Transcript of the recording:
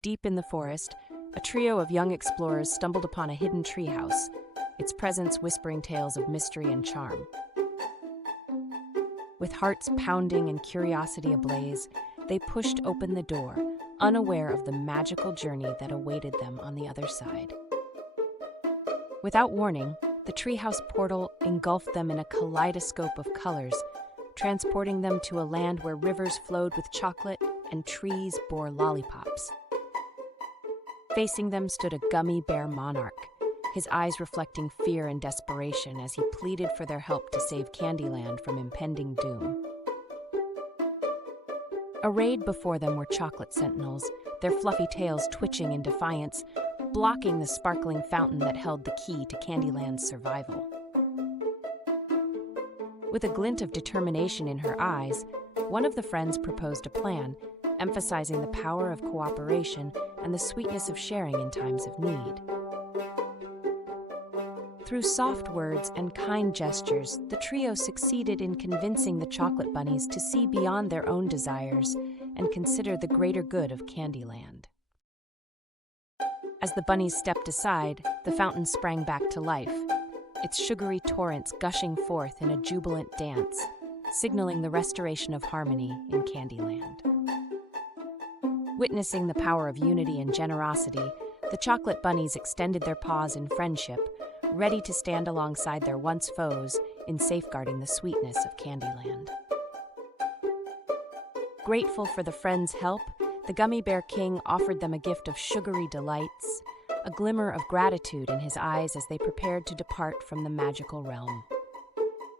Deep in the forest, a trio of young explorers stumbled upon a hidden treehouse, its presence whispering tales of mystery and charm. With hearts pounding and curiosity ablaze, they pushed open the door, unaware of the magical journey that awaited them on the other side. Without warning, the treehouse portal engulfed them in a kaleidoscope of colors, transporting them to a land where rivers flowed with chocolate and trees bore lollipops. Facing them stood a gummy bear monarch, his eyes reflecting fear and desperation as he pleaded for their help to save Candyland from impending doom. Arrayed before them were chocolate sentinels, their fluffy tails twitching in defiance, blocking the sparkling fountain that held the key to Candyland's survival. With a glint of determination in her eyes, one of the friends proposed a plan, emphasizing the power of cooperation and the sweetness of sharing in times of need. Through soft words and kind gestures, the trio succeeded in convincing the chocolate bunnies to see beyond their own desires and consider the greater good of Candyland. As the bunnies stepped aside, the fountain sprang back to life, its sugary torrents gushing forth in a jubilant dance, signaling the restoration of harmony in Candyland. Witnessing the power of unity and generosity, the chocolate bunnies extended their paws in friendship, ready to stand alongside their once foes in safeguarding the sweetness of Candyland. Grateful for the friends' help, the Gummy Bear King offered them a gift of sugary delights, a glimmer of gratitude in his eyes as they prepared to depart from the magical realm.